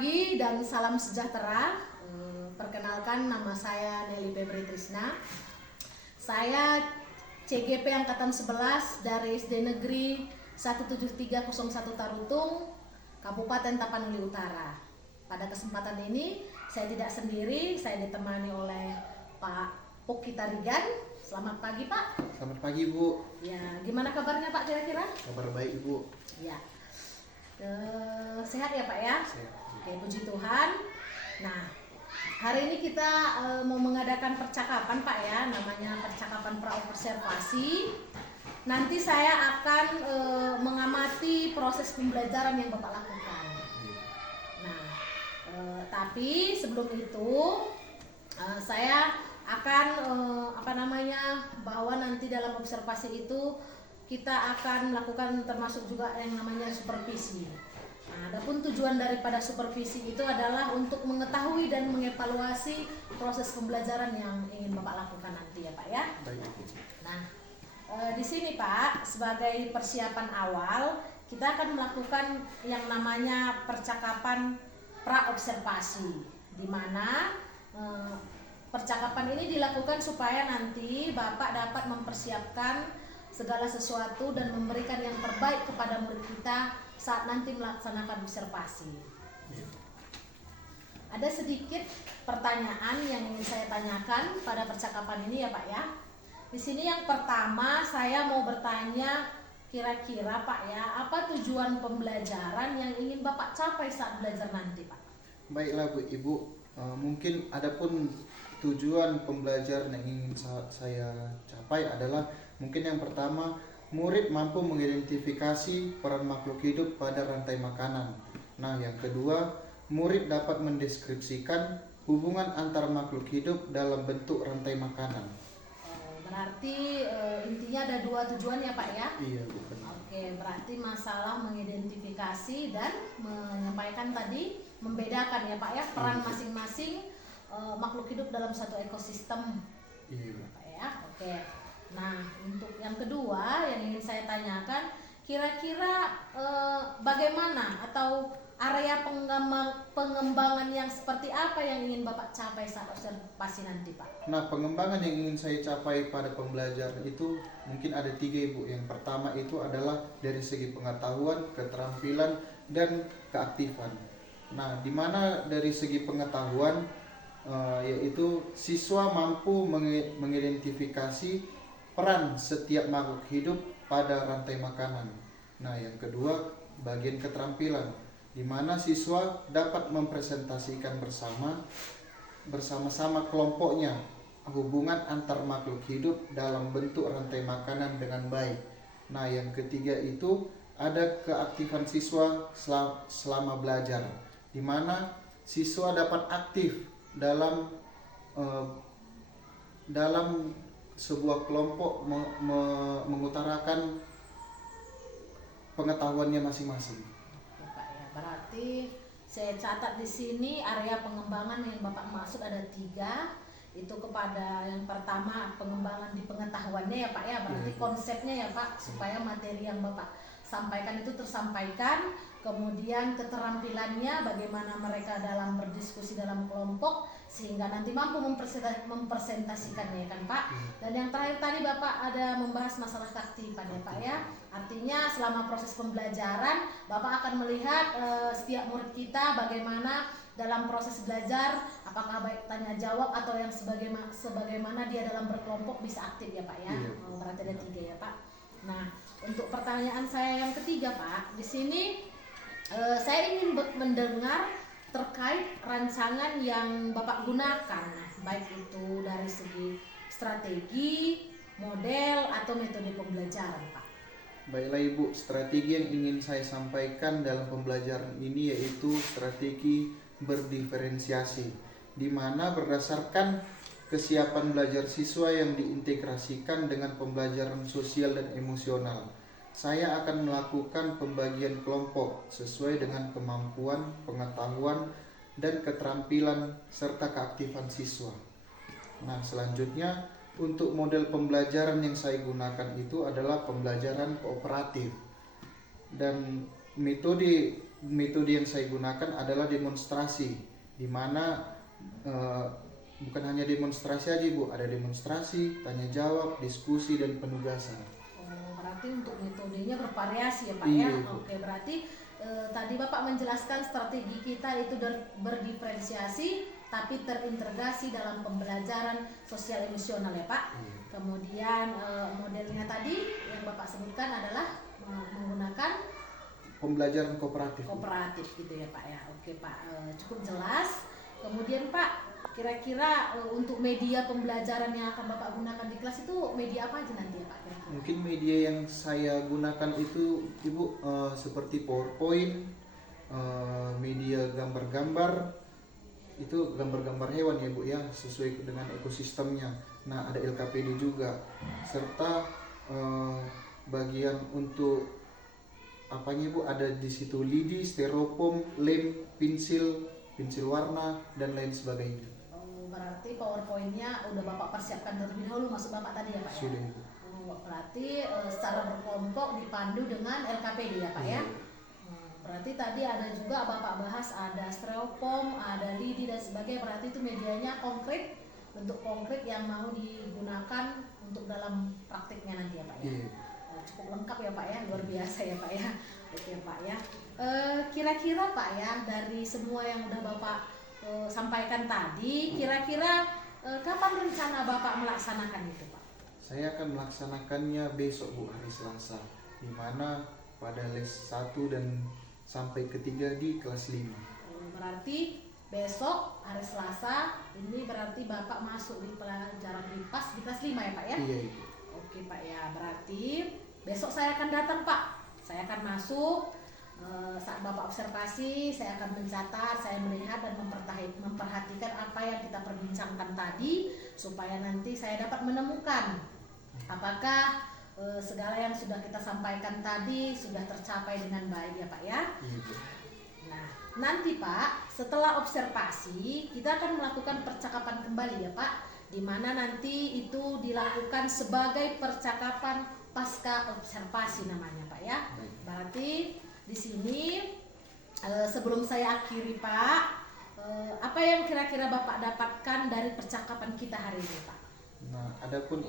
pagi dan salam sejahtera. Perkenalkan, nama saya Nelly Febri Trisna. Saya CGP Angkatan 11 dari SD Negeri 17301 Tarutung, Kabupaten Tapanuli Utara. Pada kesempatan ini saya tidak sendiri, saya ditemani oleh Pak Poki Tarigan. Selamat pagi, Pak. Selamat pagi, Bu. Ya, gimana kabarnya, Pak, kira-kira? Kabar baik, Bu. Ya. Sehat ya, Pak ya? Sehat. Oke, puji Tuhan. Nah, hari ini kita mau mengadakan percakapan, Pak ya, namanya percakapan pra-observasi. Nanti saya akan mengamati proses pembelajaran yang Bapak lakukan. Nah, tapi sebelum itu saya akan bahwa nanti dalam observasi itu kita akan melakukan termasuk juga yang namanya supervisi. Nah, adapun tujuan daripada supervisi itu adalah untuk mengetahui dan mengevaluasi proses pembelajaran yang ingin Bapak lakukan nanti ya, Pak ya. Baik, Bu. Nah, di sini Pak, sebagai persiapan awal, kita akan melakukan yang namanya percakapan pra-observasi, di mana percakapan ini dilakukan supaya nanti Bapak dapat mempersiapkan segala sesuatu dan memberikan yang terbaik kepada murid kita saat nanti melaksanakan observasi. Ada sedikit pertanyaan yang ingin saya tanyakan pada percakapan ini ya, Pak ya. Di sini yang pertama saya mau bertanya, kira-kira Pak ya, apa tujuan pembelajaran yang ingin Bapak capai saat belajar nanti, Pak? Baiklah, Bu, Ibu. Mungkin adapun tujuan pembelajaran yang ingin saya capai adalah mungkin yang pertama, murid mampu mengidentifikasi peran makhluk hidup pada rantai makanan. Nah, yang kedua, murid dapat mendeskripsikan hubungan antar makhluk hidup dalam bentuk rantai makanan. Berarti intinya ada dua tujuan ya, Pak ya? Iya, Bu. Benar. Oke, berarti masalah mengidentifikasi dan menyampaikan tadi, membedakan ya, Pak ya, peran masing-masing makhluk hidup dalam satu ekosistem. Iya, Bu. Pak ya. Oke. Nah, untuk yang kedua yang ingin saya tanyakan, kira-kira bagaimana atau area pengembangan yang seperti apa yang ingin Bapak capai saat observasi nanti, Pak? Nah, pengembangan yang ingin saya capai pada pembelajaran itu mungkin ada 3, Ibu. Yang pertama itu adalah dari segi pengetahuan, keterampilan, dan keaktifan. Nah, di mana dari segi pengetahuan yaitu siswa mampu mengidentifikasi peran setiap makhluk hidup pada rantai makanan. Nah, yang kedua, bagian keterampilan, di mana siswa dapat mempresentasikan bersama-sama kelompoknya hubungan antar makhluk hidup dalam bentuk rantai makanan dengan baik. Nah, yang ketiga itu ada keaktifan siswa selama belajar, di mana siswa dapat aktif dalam sebuah kelompok mengutarakan pengetahuannya masing-masing. Oke, Pak ya. Berarti saya catat di sini area pengembangan yang Bapak maksud ada 3. Itu kepada yang pertama pengembangan di pengetahuannya ya, Pak ya. Berarti konsepnya ya, Pak, supaya materi yang Bapak sampaikan itu tersampaikan. Kemudian keterampilannya, bagaimana mereka dalam berdiskusi dalam kelompok sehingga nanti mampu mempresentasikannya ya kan, Pak. Dan yang terakhir tadi Bapak ada membahas masalah keaktifan ya, Pak ya. Artinya selama proses pembelajaran Bapak akan melihat setiap murid kita bagaimana dalam proses belajar, apakah baik tanya jawab atau yang sebagaimana dia dalam berkelompok bisa aktif ya, Pak ya. Berarti ada 3 ya, Pak. Nah, untuk pertanyaan saya yang ketiga, Pak, di sini saya ingin mendengar terkait rancangan yang Bapak gunakan, baik itu dari segi strategi, model, atau metode pembelajaran, Pak. Baiklah, Ibu, strategi yang ingin saya sampaikan dalam pembelajaran ini yaitu strategi berdiferensiasi, di mana berdasarkan kesiapan belajar siswa yang diintegrasikan dengan pembelajaran sosial dan emosional. Saya akan melakukan pembagian kelompok sesuai dengan kemampuan, pengetahuan, dan keterampilan serta keaktifan siswa. Nah, selanjutnya untuk model pembelajaran yang saya gunakan itu adalah pembelajaran kooperatif. Dan metode metode yang saya gunakan adalah demonstrasi, di mana bukan hanya demonstrasi aja Bu, ada demonstrasi, tanya jawab, diskusi dan penugasan. Oh, berarti untuk metodenya bervariasi ya Pak Iya, ya. Bu. Oke, berarti tadi Bapak menjelaskan strategi kita itu berdiferensiasi tapi terintegrasi dalam pembelajaran sosial emosional ya Pak. Iya. Kemudian modelnya tadi yang Bapak sebutkan adalah menggunakan Pembelajaran kooperatif. kooperatif gitu ya Pak ya. Oke Pak, cukup jelas. Kemudian Pak, kira-kira untuk media pembelajaran yang akan Bapak gunakan di kelas itu media apa aja nanti ya Pak kira-kira? Mungkin media yang saya gunakan itu Ibu seperti PowerPoint, media gambar-gambar, itu gambar-gambar hewan ya Bu ya, sesuai dengan ekosistemnya. Nah, ada LKPD juga, serta bagian untuk apanya Bu, ada di situ lidi, styrofoam, lem, pensil warna dan lain sebagainya. Oh, berarti PowerPoint-nya udah Bapak persiapkan terlebih dahulu maksud Bapak tadi ya Pak ya? Sudah Ibu. Oh, berarti secara berkelompok dipandu dengan LKPD ya Pak ya? Berarti tadi ada juga Bapak bahas ada styrofoam, ada lidi dan sebagainya, berarti itu medianya konkret, bentuk konkret yang mau digunakan untuk dalam praktiknya nanti ya Pak ya? Iya. Cukup lengkap ya Pak ya, luar biasa ya Pak ya. Oke Pak ya. Kira-kira Pak ya, dari semua yang udah Bapak sampaikan tadi, kira-kira kapan rencana Bapak melaksanakan itu Pak? Saya akan melaksanakannya besok Bu, hari Selasa, di mana pada les 1 dan sampai ketiga di kelas 5. Berarti besok hari Selasa ini berarti Bapak masuk di pelajaran IPAS di kelas 5 ya Pak ya? Iya Ibu. Oke Pak ya, berarti besok saya akan datang Pak. Saya akan masuk, saat Bapak observasi saya akan mencatat, saya melihat dan memperhatikan apa yang kita perbincangkan tadi, supaya nanti saya dapat menemukan apakah segala yang sudah kita sampaikan tadi sudah tercapai dengan baik ya Pak ya. Iya Bu. Nah, nanti Pak, setelah observasi kita akan melakukan percakapan kembali ya Pak, di mana nanti itu dilakukan sebagai percakapan pasca observasi namanya Pak ya. Baik. Berarti di sini sebelum saya akhiri Pak, apa yang kira-kira Bapak dapatkan dari percakapan kita hari ini Pak? Nah, adapun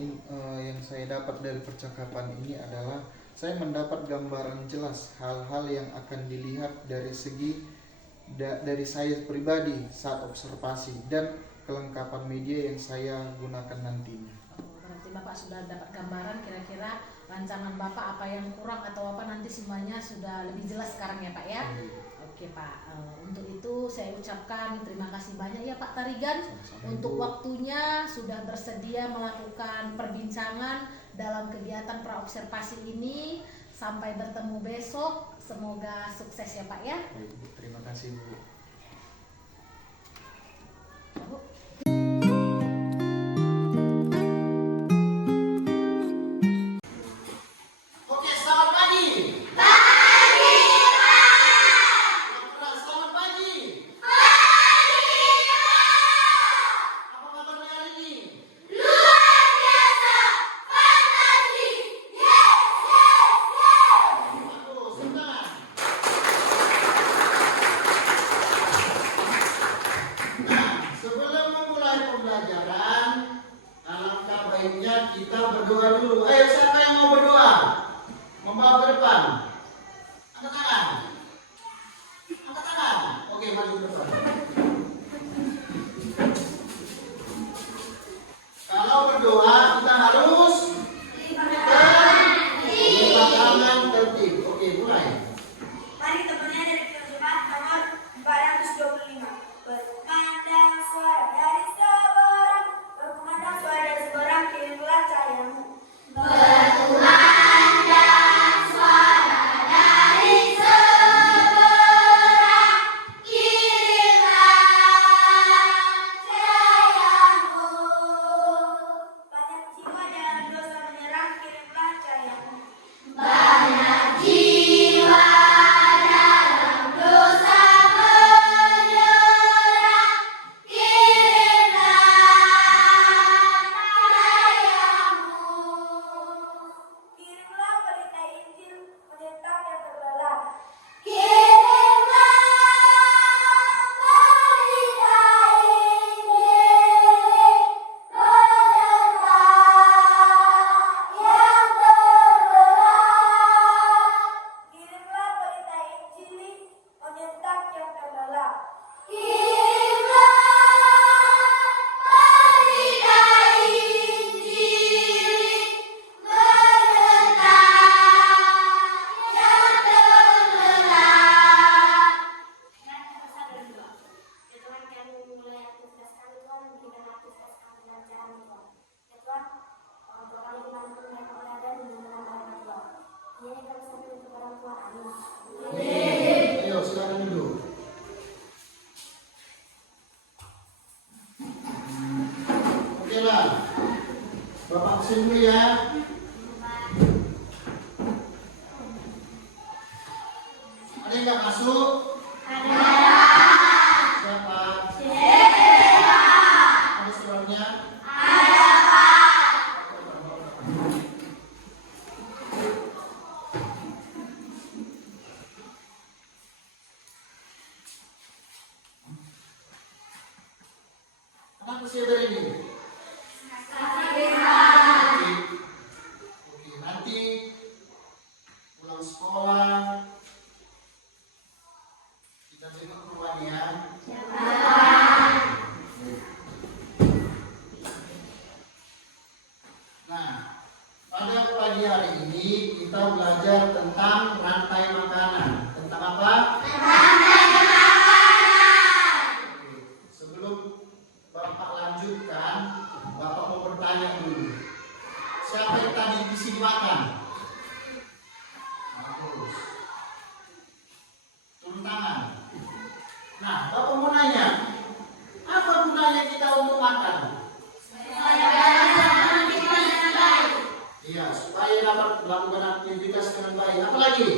yang saya dapat dari percakapan ini adalah saya mendapat gambaran jelas hal-hal yang akan dilihat dari segi dari saya pribadi saat observasi dan kelengkapan media yang saya gunakan nantinya. Berarti Bapak sudah dapat gambaran kira-kira rancangan Bapak apa yang kurang atau apa nanti semuanya sudah lebih jelas sekarang ya Pak ya. Oke Pak, untuk itu saya ucapkan terima kasih banyak ya Pak Tarigan. Sama-sama, untuk Ibu. waktunya sudah bersedia melakukan perbincangan dalam kegiatan praobservasi ini. Sampai bertemu besok, semoga sukses ya Pak ya. Baik, Bu. Terima kasih Bu. Oke, selamat pagi. Pagi, Pak. Selamat pagi. Pagi, Pak. Apa kabarnya hari ini? Luar biasa, fantastis. Yes, yes, yes. Bagus, senang. saya ini? Oke, nanti pulang sekolah kita jenguk keluar ya. Nah, pada pagi hari ini kita belajar tentang rantai makanan. Tentang apa? Sebelum Bapak lanjutkan, Bapak mau bertanya dulu. Siapa yang tadi di sini makan? Bagus. Turun tangan. Nah, Bapak mau nanya, apa gunanya kita untuk makan? Iya, supaya dapat melakukan aktivitas dengan baik. Apa lagi?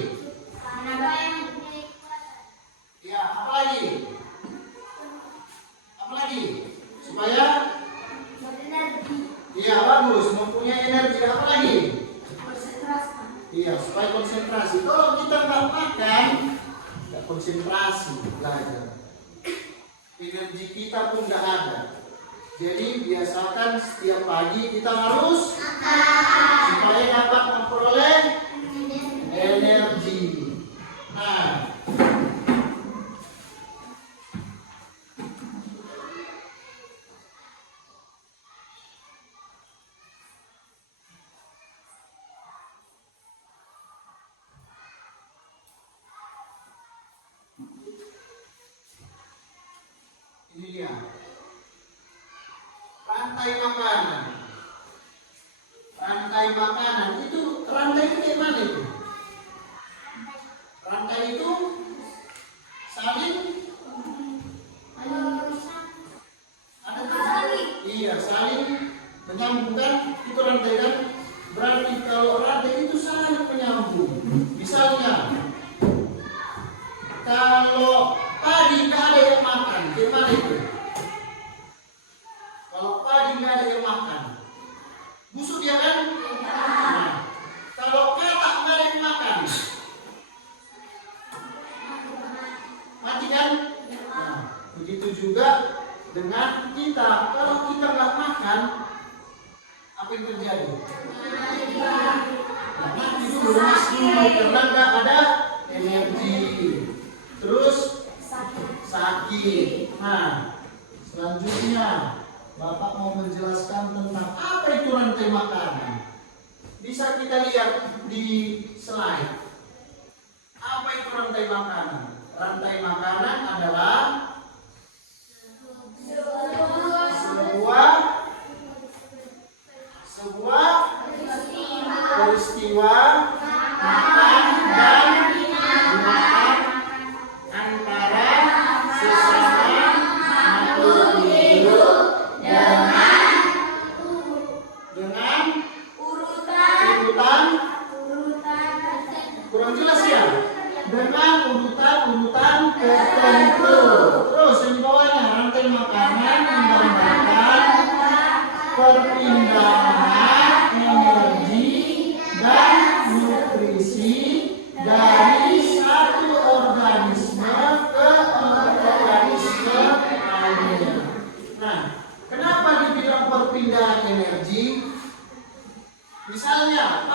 Iya, apa lagi? Apa lagi? Supaya? Iya, bagus. Mempunyai energi. Apa lagi? Iya, supaya konsentrasi. Kalau kita nggak makan, nggak konsentrasi belajar. Energi kita pun nggak ada. Jadi biasakan setiap pagi kita harus supaya dapat memperoleh energi. Nah, ini dia rantai makanan. Rantai makanan itu, rantai itu kayak mana itu? Rantai itu saling ada. Iya, saling menyambungkan. Itu rantai kan? Berarti kalau rantai itu saling menyambung. Misalnya, kalau padi nggak ada yang makan, gimana itu? Kalau padi nggak ada yang makan, busuk dia kan? Nah, kalau katak nggak ada yang makan, mati kan? Nah, begitu juga dengan kita. Kalau kita nggak makan, apa yang terjadi? Nah, mati dulu, lemas dulu, karena nggak ada energi. Terus sakit. Nah, selanjutnya Bapak mau menjelaskan tentang apa itu rantai makanan. Bisa kita lihat di slide. Apa itu rantai makanan? Rantai makanan adalah sebuah peristiwa makan dan dimakan antara sesama makhluk hidup dengan urutan kurang jelas ya, dengan urutan tertentu. Terus yang di bawahnya rantai makanan menggambarkan perpindahan energi dan nutrisi dari satu organisme ke organisme lainnya. Nah, kenapa dibilang perpindahan energi? Misalnya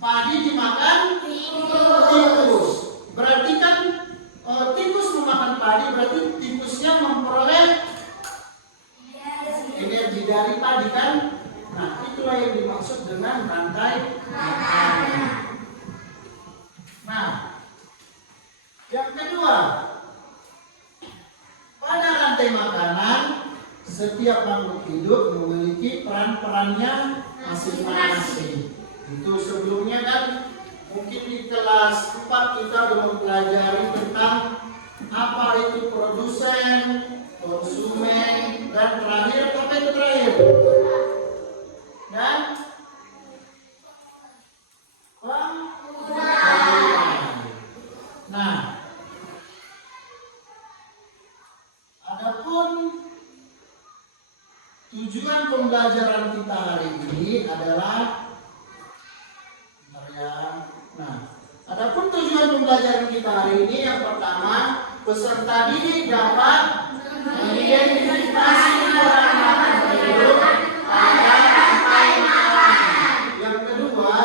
padi dimakan tikus. Berarti kan tikus memakan padi, berarti tikusnya memperoleh energi dari padi kan? Nah, itulah yang dimaksud dengan rantai makanan. Nah, yang kedua, pada rantai makanan setiap makhluk hidup memiliki peran-perannya masing-masing. Itu sebelumnya kan mungkin di kelas 4 kita belum pelajari tentang apa itu produsen, konsumen, dan terakhir apa itu terakhir? Dan penggunaan. Nah, adapun tujuan pembelajaran kita hari ini adalah adapun tujuan pembelajaran kita hari ini yang pertama, peserta didik dapat identifikasi orang makhluk hidup pada rantai makanan. Yang kedua,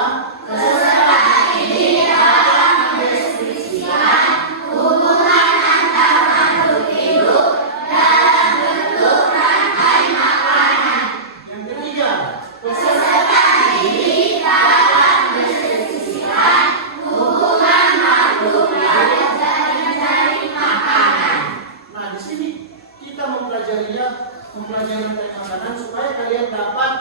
Kesetaraan ini dapat mendeskripsikan hubungan antar makhluk hidup dalam bentuk rantai makanan. yang ketiga, Kesetaraan ini dapat mendeskripsikan hubungan makhluk pada jaring-jaring makanan. nah di sini kita mempelajari rantai makanan supaya kalian dapat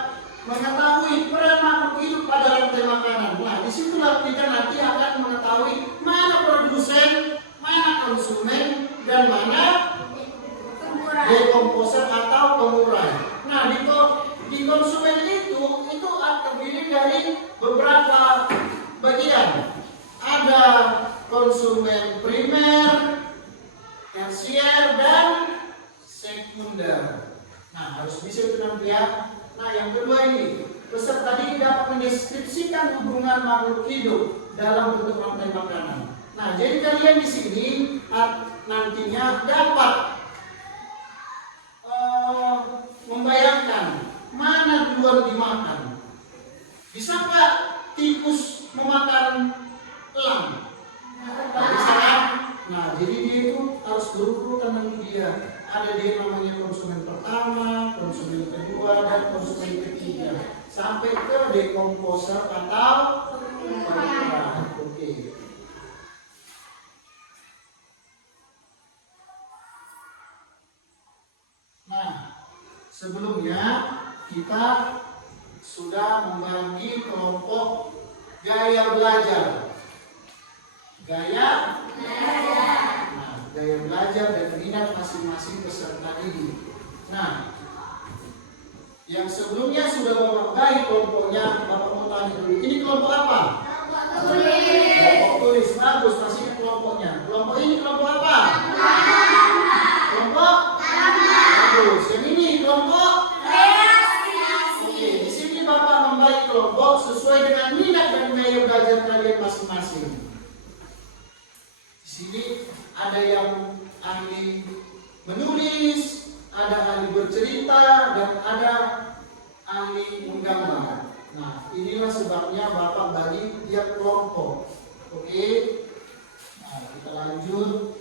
mengetahui peran makhluk hidup pada rantai makanan. Nah, disitulah kita nanti akan mengetahui mana produsen, mana konsumen, dan mana dekomposer atau pengurai. Nah, di konsumen itu terdiri dari beberapa bagian. Ada konsumen primer, tersier, dan sekunder. Nah, harus bisa itu nanti ya. Nah, yang kedua ini, peserta didik dapat mendeskripsikan hubungan makhluk hidup dalam bentuk rantai makanan. Nah, jadi kalian di sini nantinya dapat membayangkan mana duluan dimakan. Bisa nggak tikus memakan elang? Nggak bisa kan? Nah, jadi dia itu harus berurutan nanti dia. Ada dia namanya konsumen pertama, konsumen kedua, dan konsumen ketiga. Sampai ke dekomposer atau pengurai. Oke. Nah, sebelumnya kita sudah membagi kelompok gaya belajar. Nah, gaya belajar dan minat masing-masing peserta didik. Nah, yang sebelumnya sudah membagi kelompoknya, Bapak mau tanya dulu. Ini kelompok apa? Kelompok tulis. Bagus, masih ingat kelompoknya. Kelompok ini kelompok apa? Kelompok? Bagus. Yang ini kelompok? Oke, di sini Bapak membagi kelompok sesuai dengan minat dan gaya belajar kalian masing-masing. Di sini ada yang ahli menulis, ada ahli bercerita, dan ada ahli menggambar. Nah, inilah sebabnya Bapak bagi tiap kelompok. Oke. Nah, kita lanjut.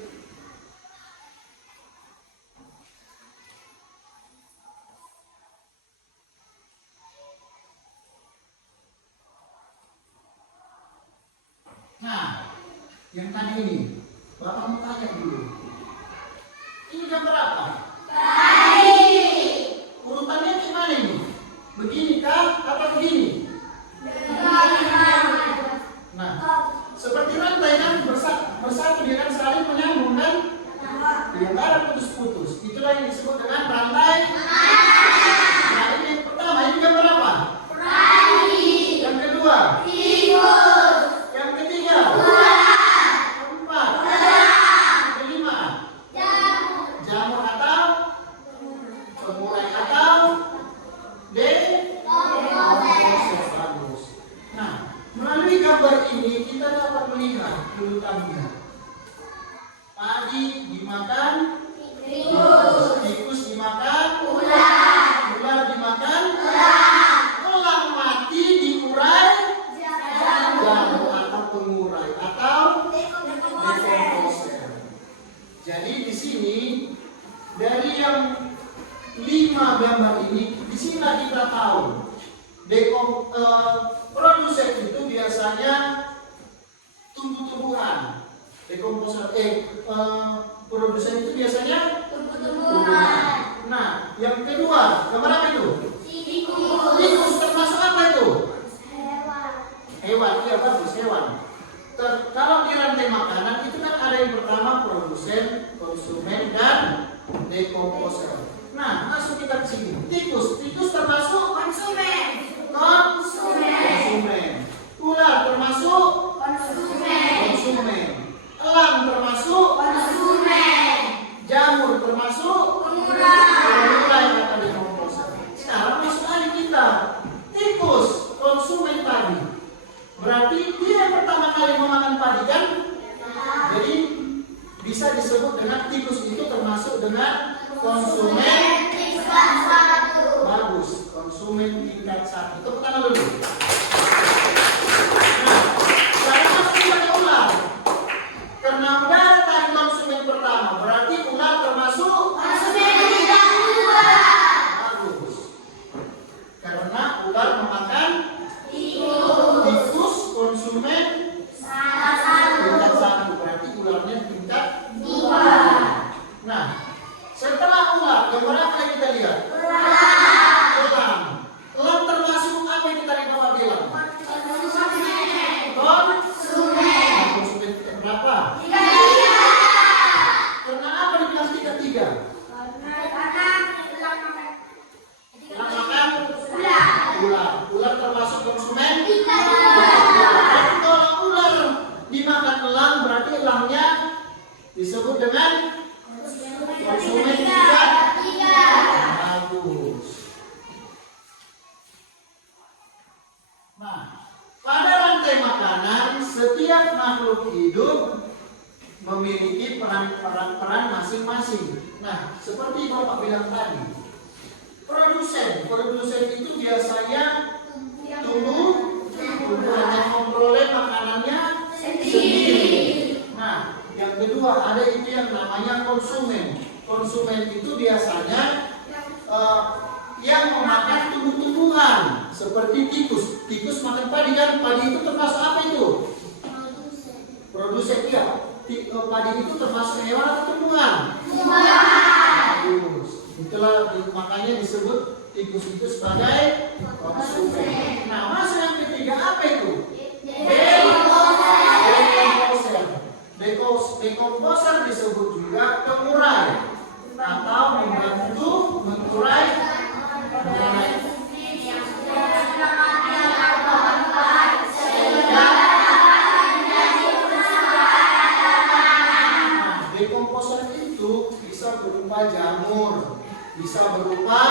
Nah, yang tadi ini, Bapak mau tanya dulu. Ini gambar apa? Urutannya gimana ini? Begini kah atau begini? Nah, seperti rantai kan bersatu dia kan saling menyambung kan? Yang ada putus-putus. Itulah yang disebut dengan rantai. Nah, ini yang pertama, ini gambar apa? Yang kedua? Yang ketiga? Keempat? Kelima? Jamur atau pengurai atau bagus. Nah, melalui gambar ini kita dapat melihat urutannya. Padi dimakan tikus dimakan ular dimakan elang mati diurai jamur atau pengurai atau dekomposer. Jadi di sini dari yang 5 gambar ini, di sini kita tahu produsen itu biasanya tumbuh-tumbuhan. Dekomposer produsen itu biasanya tumbuh-tumbuhan. Nah, yang kedua, gambar apa itu? Tikus termasuk apa itu? Hewan, iya bagus, hewan. Kalau di rantai makanan itu kan ada yang pertama produsen, konsumen, dan dekomposer. Nah, masuk kita ke sini. Tikus termasuk konsumen. Ular termasuk konsumen. Elang termasuk jamur termasuk pengurai atau dekomposer. Sekarang masuk lagi kita. Tikus konsumen padi. Berarti dia yang pertama kali memakan padi kan? Jadi bisa disebut dengan tikus itu termasuk dengan konsumen bagus, konsumen tingkat 1. Tepuk tangan dulu. Nah, saya masih pada ular. Karena udara tadi konsumen pertama, berarti ular termasuk konsumen tingkat 2. Bagus. Karena ular memakan tikus, konsumen tingkat 1, berarti ularnya tingkat 2. Nah, setelah ular, gambar apa yang kita lihat? Elang. Elang termasuk apa yang kita bawa bilang? Konsumen. Konsumen kita berapa? 3. Karena apa dibilang 3? Elang makan ular. Ular termasuk konsumen 3. Jadi kalau ular dimakan elang, berarti elangnya disebut dengan konsumen 3. Bagus. Nah, pada rantai makanan, setiap makhluk hidup memiliki peran masing-masing. Nah, seperti Bapak bilang tadi, produsen itu biasanya tumbuhan yang memperoleh makanannya sendiri. Nah, yang kedua ada itu yang namanya konsumen. Konsumen itu biasanya yang memakan tumbuh-tumbuhan seperti tikus. Tikus makan padi kan? Padi itu termasuk apa itu? Produsen ya. Padi itu termasuk hewan atau tumbuhan? Bagus. Itulah makanya disebut tikus itu sebagai konsumen. Nah, masuk yang ketiga apa itu? Dekomposer disebut juga pengurai atau membantu mengurai dekomposer itu bisa berupa jamur, bisa berupa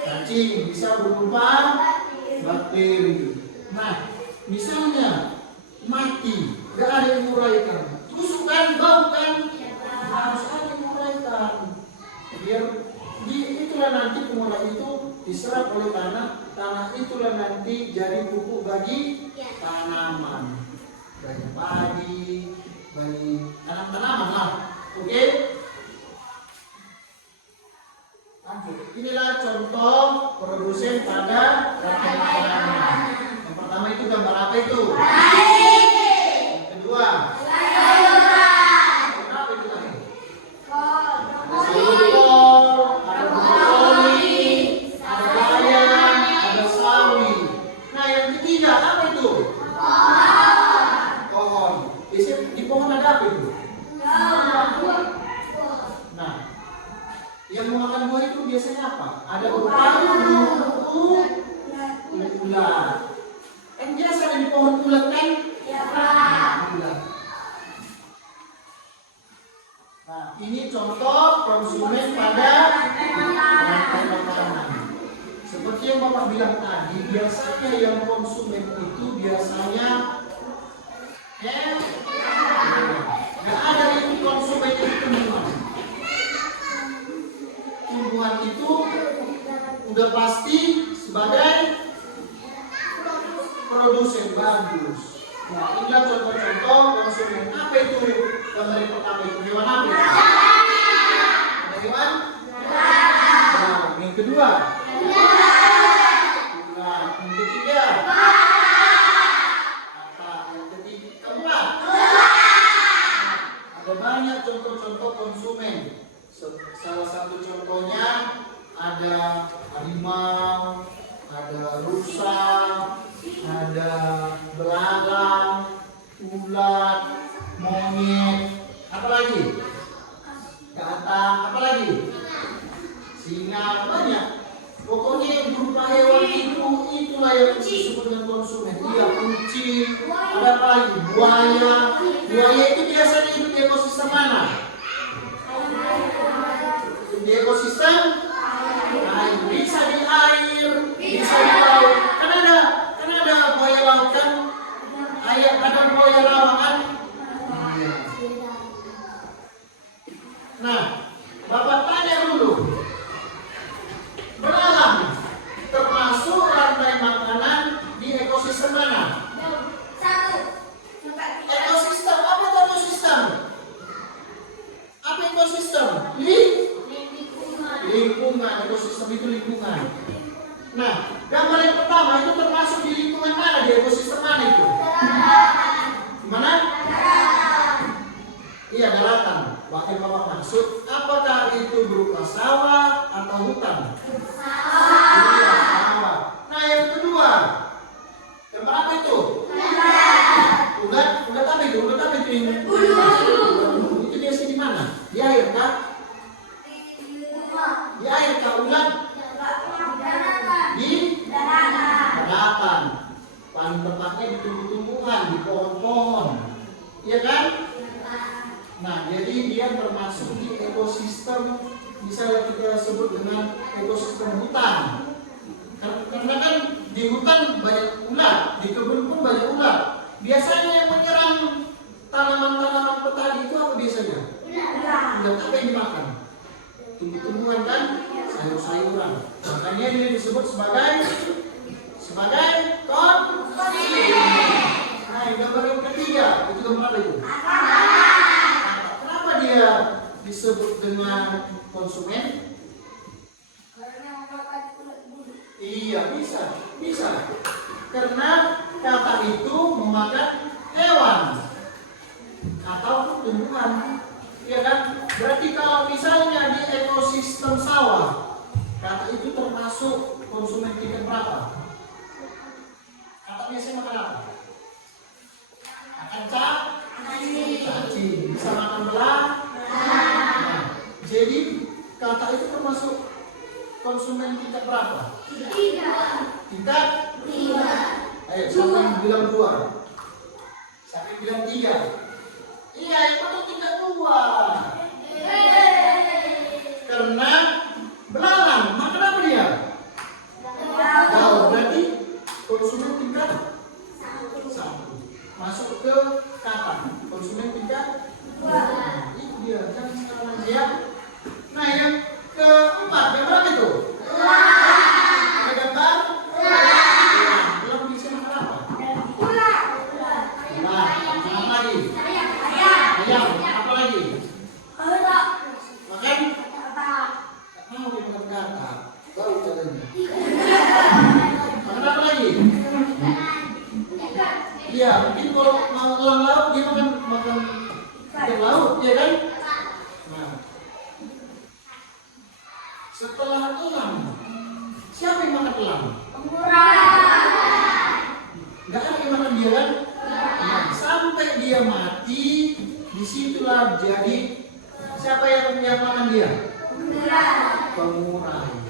cacing, bisa berupa bakteri. Nah, misalnya mati, gak ada yang menguraikan, tusuk kan, bau kan, harus ada yang menguraikan. Biar itulah nanti pengurai itu diserap oleh tanah, tanah itulah nanti jadi pupuk bagi tanaman, bagi padi, bagi tanaman lah. Oke? Lanjut. Inilah contoh produsen pada rantai makanan. Yang pertama itu gambar apa itu? Yang kedua? Apa itu tadi? Ada sayur kol, ada brokoli, ada bayam, ada sawi. Nah, yang ketiga apa itu? Pohon. Biasanya di pohon ada apa itu? Nah, yang memakan buah itu biasanya apa? Ada beberapa ulat. Kan biasa ada di pohon ulat kan? Ulat. Nah, ini contoh konsumen pada rantai makanan. Seperti yang Bapak bilang tadi, biasanya yang konsumen itu biasanya nggak ada itu konsumen itu tumbuhan. Tumbuhan itu udah pasti sebagai produsen bagus. Nah, inilah contoh-contoh konsumen. Apa itu? Gambar yang pertama itu hewan apa? Ada hewan? Nah, yang kedua? Nah, yang ketiga? Yang ketiga? Keempat? Ada banyak contoh-contoh konsumen. Salah satu contohnya ada harimau, ada rusa, ada belalang, ulat, monyet, apa lagi? Kata, apa lagi? Singa, banyak. Pokoknya yang berupa hewan itu, itulah yang disebut dengan konsumen. Iya, kucing, ada apa lagi? Buaya. Buaya itu biasanya hidup di ekosistem mana? Di ekosistem air. Bisa di air, bisa di laut. Kan ada buaya laut kan? Ada buaya rawa kan? Nah, paling tepatnya di tumbuh-tumbuhan, di pohon-pohon, iya kan? Nah, jadi dia termasuk di ekosistem, misalnya kita sebut dengan ekosistem hutan. Karena kan di hutan banyak ulat, di kebun pun banyak ulat. Biasanya yang menyerang tanaman-tanaman petani itu apa biasanya? Ulat. Apa yang dimakan? Tumbuh-tumbuhan kan? Sayur-sayuran. Makanya ini disebut sebagai konsumsi. Nah, gambar yang ketiga, itu gambar apa itu? Kenapa dia disebut dengan konsumen? Iya, bisa. Karena kata itu memakan hewan atau tumbuhan. Iya kan? Berarti kalau misalnya di ekosistem sawah, kata itu termasuk konsumen tingkat berapa? Kata biasanya makan apa? Makan cacing. Bisa makan belah. Nah, jadi kata itu termasuk konsumen tingkat berapa? Tingkat 3. Ayo, siapa yang bilang 2? Siapa yang bilang 3? Iya, yang betul tingkat 2. Karena belalang, makan apa dia? Daun, berarti konsumen tingkat 1. Masuk ke kata konsumen tingkat 2. Itu dia, jangan salah lagi ya. Nah, yang keempat, yang berapa itu? Ada gambar? Ular bisa makan apa? Ular. Apa lagi? Ayam. Apa lagi? Makan? Mau dia makan kata? Baru katanya. Makan apa lagi? Iya, mungkin kalau mau elang laut dia makan ikan laut, ya kan? Nah, setelah elang, siapa yang makan elang? Nggak ada yang makan dia kan? Nah, sampai dia mati, disitulah jadi siapa yang makan dia? Pengurai.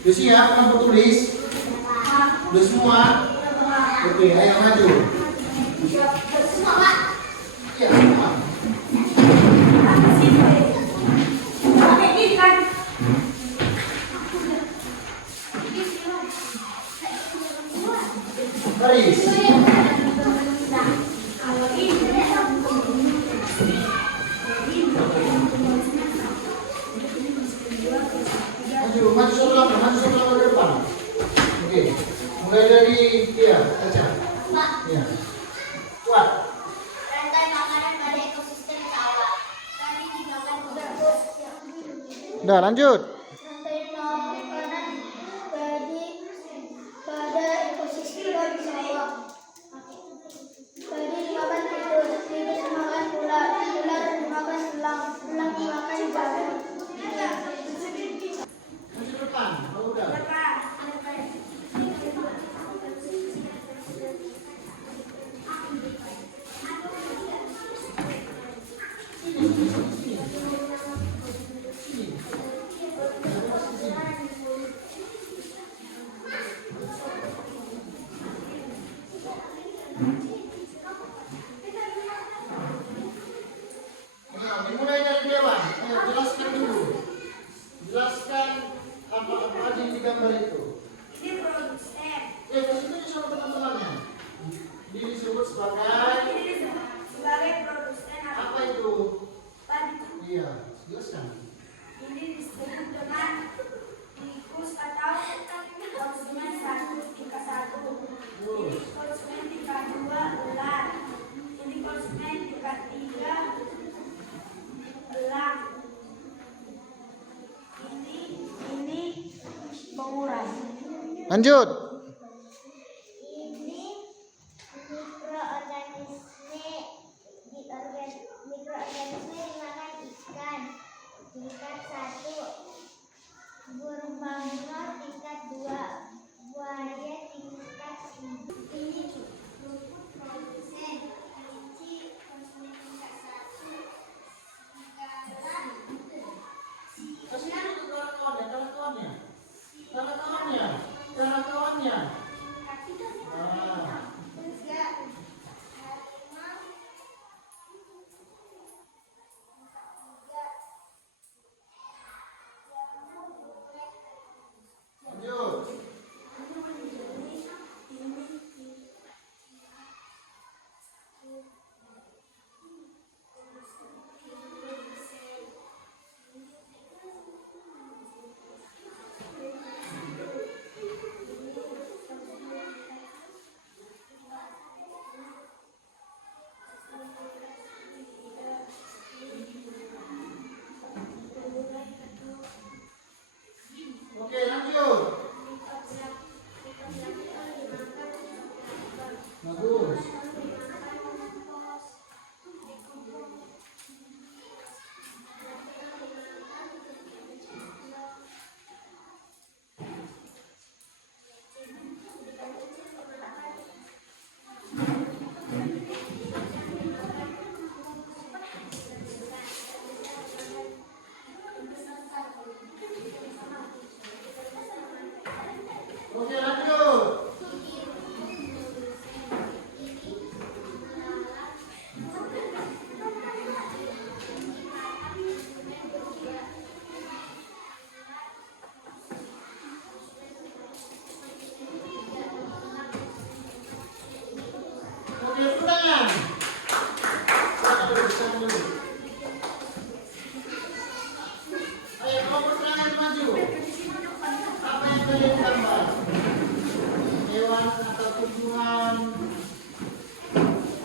Udah siap kamu tulis? Udah semua? Oke, ayo maju. Iya, semua. Baris. Maju sebelah ke depan. Oke, mulai dari dia, baca. Ya. Kuat. Rantai makanan pada ekosistem sawah. Tadi dimakan Udah, lanjut. rantai makanan pada ekosistem sawah. Tadi dimakan tikus dimakan ular dimakan elang dimakan jagung. Maju depan, kalau udah. Dimulai dari dewan. Jelaskan dulu. Jelaskan apa-apa aja yang digambar itu. Lanjut. Ini mikroorganisme dimakan ikan. Tingkat 1. Burung bangor tingkat 2. Buaya tingkat 3. Ini rumput produsen. Kelinci konsumen tingkat 1. Kawan-kawannya. Lanjut. Oke, lanjut. Bagus. Oke, lanjut. Oke, ulangan. Silakan dulu. Ayo, kelompok tangan maju. Apa yang kalian gambar? Hewan atau tumbuhan?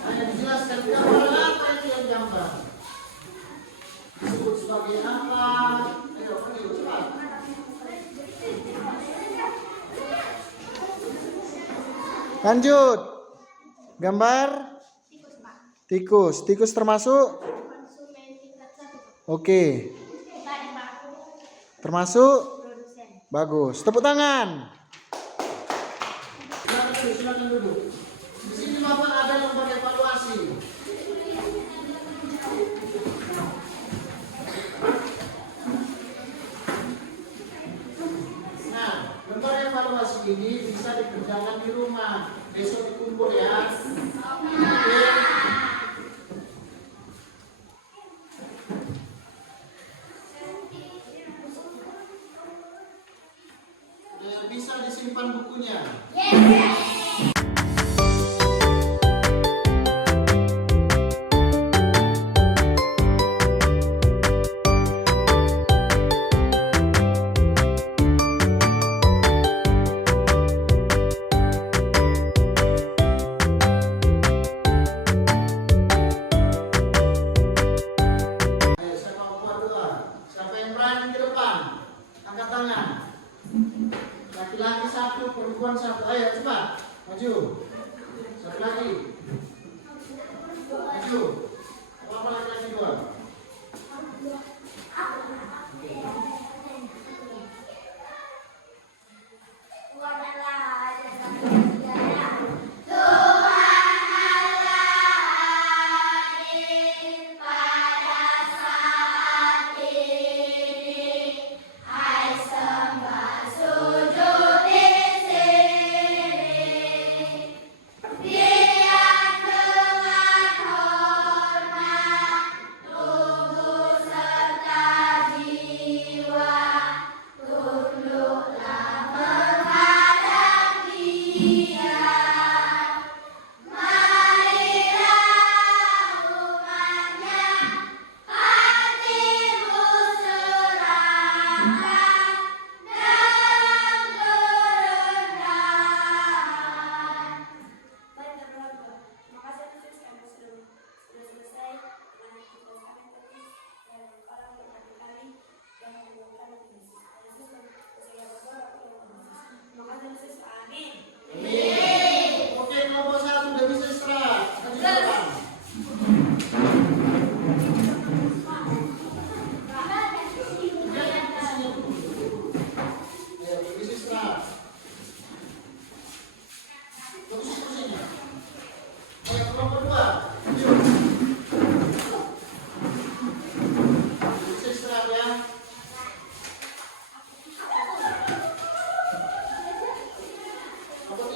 Ayo dijelaskan gambar apa yang kalian gambar. Disebut sebagai apa? Ayo, cepat. Lanjut. Gambar tikus. Tikus termasuk? Konsumen tingkat 1. Oke. Tadi Pak. Termasuk? Produsen. Bagus. Tepuk tangan. Silakan duduk. Di sini Bapak ada lembar evaluasi. Nah, lembar evaluasi ini bisa dikerjakan di rumah. Besok dikumpul ya. Oke. Bisa disimpan bukunya. Ayo, siapa mau buat dua? Siapa yang berani ke depan? Angkat tangan. Laki-laki 1, perempuan 1. Ayo cepat, maju. Satu lagi. Maju. Apa laki-laki 2? Jiwa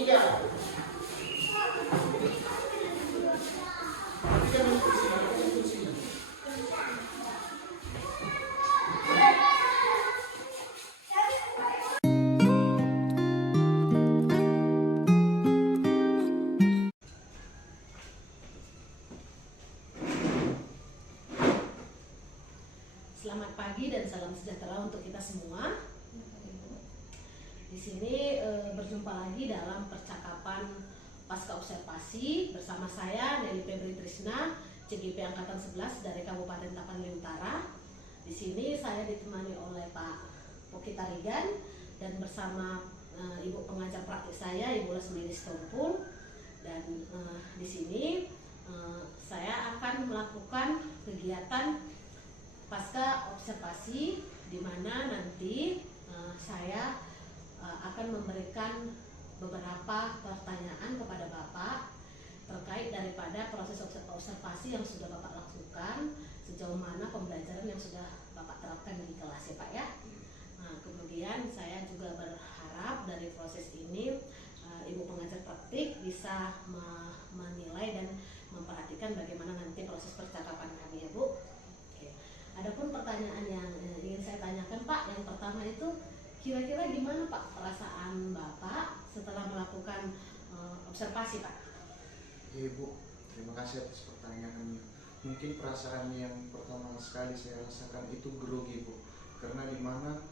Selamat pagi dan salam sejahtera untuk kita semua. Di sini berjumpa lagi dalam percakapan pasca observasi bersama saya Nelly Febri Trisna, CGP Angkatan 11 dari Kabupaten Tapanuli Utara. Di sini saya ditemani oleh Pak Poki Tarigan dan bersama Ibu pengajar praktik saya, Ibu Lesminis Tumpul. Dan di sini saya akan melakukan kegiatan pasca observasi, di mana nanti saya akan memberikan beberapa pertanyaan kepada Bapak terkait daripada proses observasi yang sudah Bapak lakukan, sejauh mana pembelajaran yang sudah Bapak terapkan di kelas ya Pak ya. Nah, kemudian saya juga berharap dari proses ini Ibu pengajar praktik bisa menilai dan memperhatikan bagaimana nanti proses percakapan kami ya Bu. Adapun pertanyaan yang ingin saya tanyakan Pak, yang pertama itu kira-kira gimana Pak perasaan Bapak setelah melakukan observasi Pak? Ibu, terima kasih atas pertanyaannya. Mungkin perasaan yang pertama sekali saya rasakan itu grogi Bu, karena dimana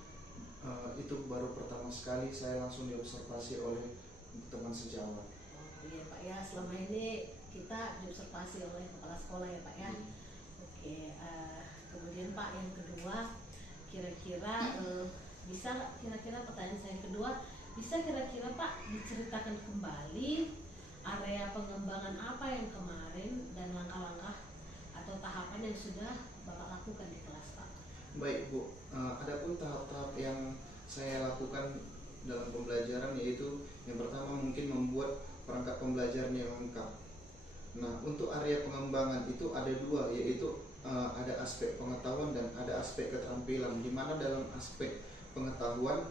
itu baru pertama sekali saya langsung diobservasi oleh teman sejawat. Oh iya Pak ya, selama ini kita diobservasi oleh kepala sekolah ya Pak ya. Oke, kemudian Pak yang kedua, kira-kira bisa kira-kira pertanyaan saya yang kedua, bisa kira-kira Pak diceritakan kembali area pengembangan apa yang kemarin dan langkah-langkah atau tahapan yang sudah Bapak lakukan di kelas Pak? Baik Bu, adapun tahap-tahap yang saya lakukan dalam pembelajaran yaitu yang pertama mungkin membuat perangkat pembelajaran yang lengkap. Nah, untuk area pengembangan itu ada dua, yaitu ada aspek pengetahuan dan ada aspek keterampilan. Di mana dalam aspek pengetahuan,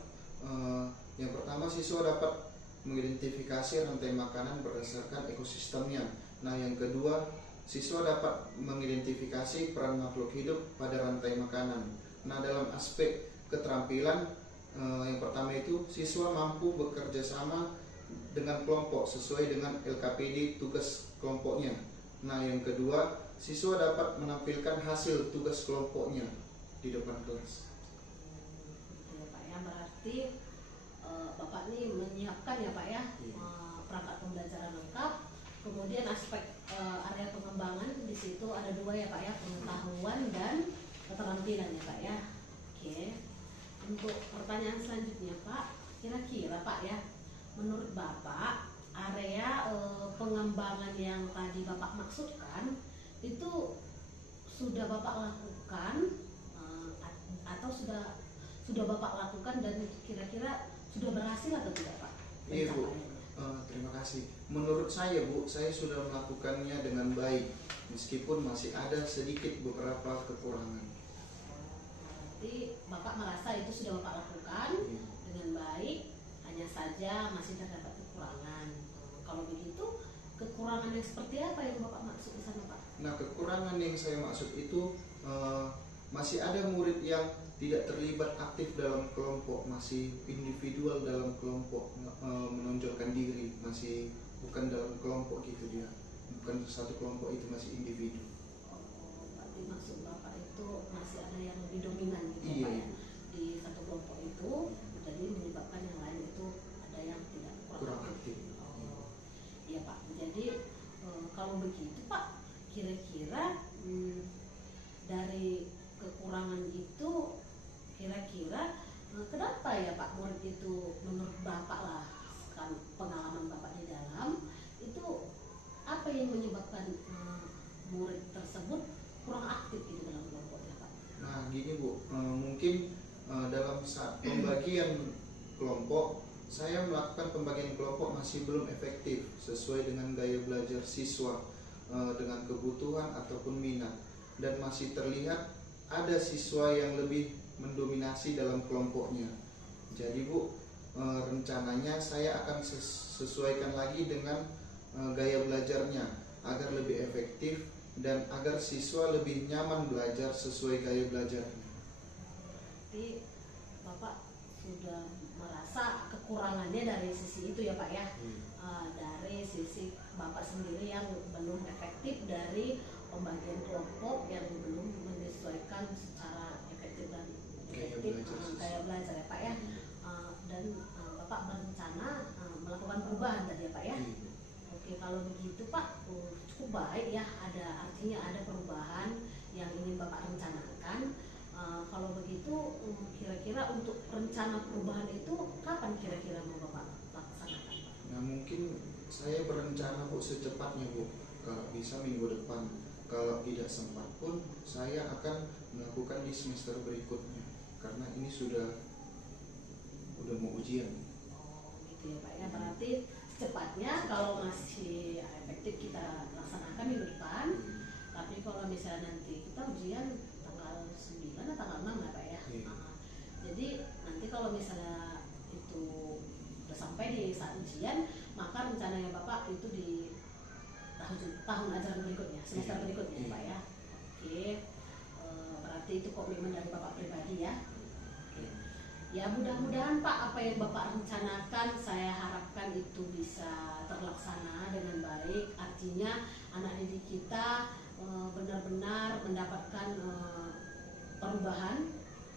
yang pertama siswa dapat mengidentifikasi rantai makanan berdasarkan ekosistemnya. Nah, yang kedua siswa dapat mengidentifikasi peran makhluk hidup pada rantai makanan. Nah, dalam aspek keterampilan, yang pertama itu siswa mampu bekerja sama dengan kelompok sesuai dengan LKPD tugas kelompoknya. Nah, yang kedua, siswa dapat menampilkan hasil tugas kelompoknya di depan kelas. Ya Pak ya, berarti Bapak ini menyiapkan ya Pak ya perangkat pembelajaran lengkap. Kemudian aspek area pengembangan di situ ada dua ya Pak ya, pengetahuan dan keterampilan ya Pak ya. Oke. Untuk pertanyaan selanjutnya Pak, kira-kira Pak ya, menurut Bapak area pengembangan yang tadi Bapak maksudkan itu sudah Bapak lakukan atau sudah Bapak lakukan dan kira-kira sudah berhasil atau tidak Pak? Iya Bu, terima kasih. Menurut saya Bu, saya sudah melakukannya dengan baik meskipun masih ada sedikit beberapa kekurangan. Berarti Bapak merasa itu sudah Bapak lakukan dengan baik, hanya saja masih terdapat kekurangan. Kalau begitu, kekurangan yang seperti apa yang Bapak maksud di sana Pak? Nah, kekurangan yang saya maksud itu masih ada murid yang tidak terlibat aktif dalam kelompok, masih individual dalam kelompok, menonjolkan diri, masih bukan dalam kelompok gitu dia, bukan satu kelompok, itu masih individu. Berarti maksud Bapak itu masih ada yang lebih dominan gitu Iya. Pak ya di satu kelompok itu, jadi menyebabkan yang lain itu ada yang tidak Kurang aktif. Iya Pak, jadi kalau begitu Pak, kira-kira dari kekurangan itu kira-kira kenapa ya Pak murid itu menurut Bapak lah, kan pengalaman Bapak di dalam itu apa yang menyebabkan murid tersebut kurang aktif gitu dalam kelompoknya Pak? Nah gini Bu, mungkin dalam saat pembagian kelompok, saya melakukan pembagian kelompok masih belum efektif sesuai dengan gaya belajar siswa, dengan kebutuhan ataupun minat, dan masih terlihat ada siswa yang lebih mendominasi dalam kelompoknya. Jadi Bu, rencananya saya akan sesuaikan lagi dengan gaya belajarnya agar lebih efektif dan agar siswa lebih nyaman belajar sesuai gaya belajarnya. Berarti Bapak sudah merasa kekurangannya dari sisi itu ya Pak ya. Dari sisi Bapak sendiri yang belum efektif dari pembagian kelompok yang belum menyesuaikan secara efektif dan gaya belajar ya Pak ya. Dan Bapak berencana melakukan perubahan tadi ya Pak ya. Oke, kalau begitu Pak cukup baik ya, artinya ada perubahan yang ingin Bapak rencanakan. Kalau begitu kira-kira untuk rencana perubahan itu kapan kira-kira mau Bapak laksanakan Pak? Nah, mungkin saya berencana Bu secepatnya Bu, kalau bisa minggu depan. Kalau tidak sempat pun saya akan melakukan di semester berikutnya, karena ini sudah mau ujian. Oh gitu ya Pak ya, berarti secepatnya kalau masih efektif kita laksanakan minggu depan. Tapi kalau misalnya nanti kita ujian tanggal 9 atau tanggal 6 ya Pak ya. Jadi nanti kalau misalnya itu udah sampai di saat ujian, maka rencananya Bapak itu di tahun ajaran berikutnya, semester berikutnya Pak ya. Oke, berarti itu komitmen dari Bapak pribadi ya. Oke. Ya mudah-mudahan Pak apa yang Bapak rencanakan saya harapkan itu bisa terlaksana dengan baik. Artinya anak didik kita benar-benar mendapatkan perubahan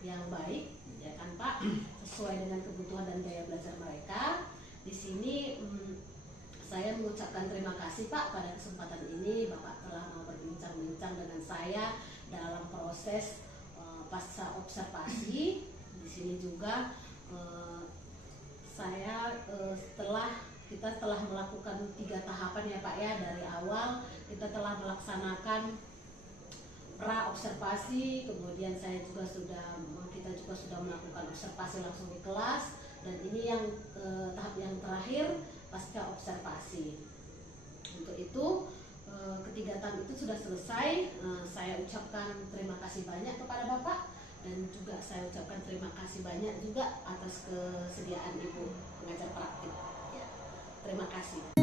yang baik ya kan Pak, sesuai dengan kebutuhan dan gaya belajar mereka. Di sini saya mengucapkan terima kasih Pak pada kesempatan ini Bapak telah mau berbincang-bincang dengan saya dalam proses pasca observasi. Di sini juga saya kita telah melakukan 3 tahapan ya Pak ya. Dari awal kita telah melaksanakan pra observasi, kemudian kita juga sudah melakukan observasi langsung di kelas, dan ini yang tahap yang terakhir pasca observasi. Untuk itu ketiga tahap itu sudah selesai. Saya ucapkan terima kasih banyak kepada Bapak, dan juga saya ucapkan terima kasih banyak juga atas kesediaan Ibu pengajar praktik. Ya, terima kasih.